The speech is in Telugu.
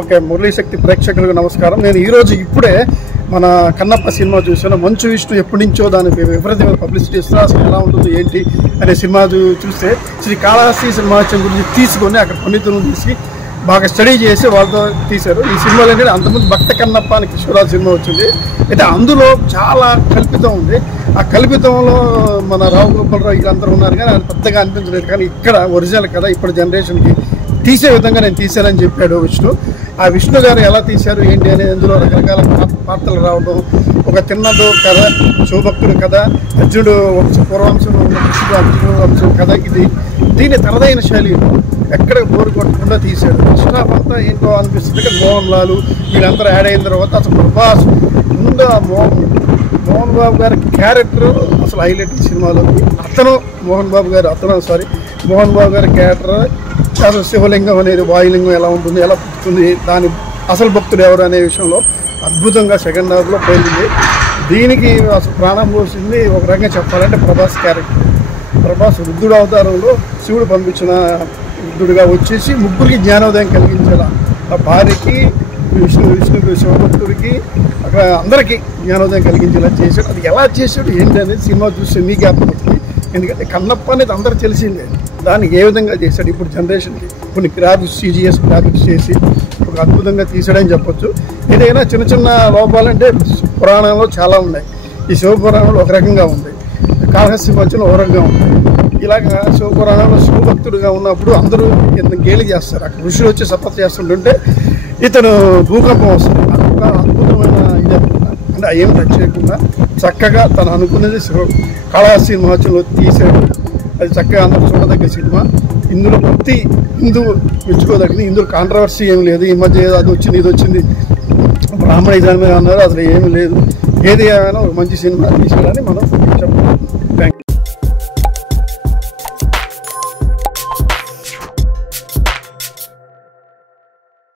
ఓకే, మురళీశక్తి ప్రేక్షకులకు నమస్కారం. నేను ఈరోజు ఇప్పుడే మన కన్నప్ప సినిమా చూసాను. మంచు విష్ణు ఎప్పటి నుంచో దాని విపరీతమైన పబ్లిసిటీ ఇస్తున్నా, అసలు ఎలా ఉంటుంది ఏంటి అనే సినిమా చూస్తే శ్రీకాళహస్తి సినిమా గురించి తీసుకొని అక్కడ పండితులను తీసి బాగా స్టడీ చేసి వాళ్ళతో తీశారు. ఈ సినిమాలో ఏంటంటే అంతకుముందు భక్త కన్నప్ప అని కృష్ణరాజు సినిమా వచ్చింది. అయితే అందులో చాలా కల్పితం ఉంది. ఆ కల్పితంలో మన రావు గోపాలరావు వీళ్ళందరూ ఉన్నారు, కానీ అది పెద్దగా అనిపించలేదు. కానీ ఇక్కడ ఒరిజినల్ కదా, ఇప్పుడు జనరేషన్కి తీసే విధంగా నేను తీశానని చెప్పాడు విష్ణు. ఆ విష్ణు గారు ఎలా తీశారు ఏంటి అనేది అందులో రకరకాల పాత్రలు రావడం, ఒక తిన్నదో కథ, శివభక్తుడు కథ, అర్జునుడు పూర్వాంశం, కృష్ణుడు అర్జునుడు వంశం కథ. దీని తనదైన శైలి ఎక్కడ బోరు కొట్టకుండా తీశాడు. ఫస్ట్ హాఫ్ అంతా ఏంటో అనిపిస్తుంది, కానీ మోహన్ లాల్ వీళ్ళందరూ యాడ్ అయిన తర్వాత అసలు ప్రభాస్ ముందు మోహన్ బాబు గారి క్యారెక్టర్ అసలు హైలైట్ ఈ సినిమాలో. మోహన్ బాబు గారి క్యారెక్టర్ అసలు శివలింగం అనేది వాయులింగం ఎలా ఉంటుంది, ఎలా పుట్టుతుంది, దాని అసలు భక్తుడు ఎవరు అనే విషయంలో అద్భుతంగా సెకండ్ హాఫ్లో పోయింది. దీనికి అసలు ప్రాణం పోసింది ఒక రకంగా చెప్పాలంటే ప్రభాస్ క్యారెక్టర్. ప్రభాస్ రుద్రుడు అవతారంలో శివుడు పంపించిన రుద్రుడిగా వచ్చేసి ముగ్గురికి జ్ఞానోదయం కలిగించేలా, ఆ భార్యకి, విష్ణుకి, శివభక్తుడికి, అక్కడ అందరికీ జ్ఞానోదయం కలిగించేలా చేశాడు. అది ఎలా చేశాడు ఏంటి అనేది సినిమా చూస్తే మీ జ్ఞాపకం అవుతుంది. ఎందుకంటే కన్నప్ప అనేది అందరూ తెలిసిందే, దాన్ని ఏ విధంగా చేశాడు ఇప్పుడు జనరేషన్కి కొన్ని గ్రాఫిక్స్, CGS గ్రాఫిక్స్ చేసి ఒక అద్భుతంగా తీసాడని చెప్పొచ్చు. ఏదైనా చిన్న చిన్న లోపాలంటే పురాణంలో చాలా ఉన్నాయి. ఈ శివపురాణంలో ఒక రకంగా ఉంది, కాళహస్తి మధ్యలో ఒక రకంగా ఉంది. ఇలాగా శివపురాణంలో శివభక్తుడిగా ఉన్నప్పుడు అందరూ ఇతను గేలి చేస్తారు. అక్కడ ఋషులు వచ్చి సపత్తి చేస్తుంటుంటే ఇతను భూకంపం వస్తుంది. ఒక అద్భుతమైన ఇది అంటే ఏం టచ్ చేయకుండా చక్కగా తను అనుకునేది కాళహస్తి మహోత్సవంలో తీసాడు. అది చక్కగా అందరూ చూడదగ్గ సినిమా. ఇందులో ప్రతి హిందూ మెచ్చుకోదగ్గది. ఇందులో కాంట్రవర్సీ ఏమి లేదు. ఈ మధ్య అది వచ్చింది ఇది వచ్చింది బ్రాహ్మణ ఇజామే అన్నారు, అసలు ఏమీ లేదు. ఏది ఏమైనా ఒక మంచి సినిమా తీసేయాలని మనం చెప్పాలి.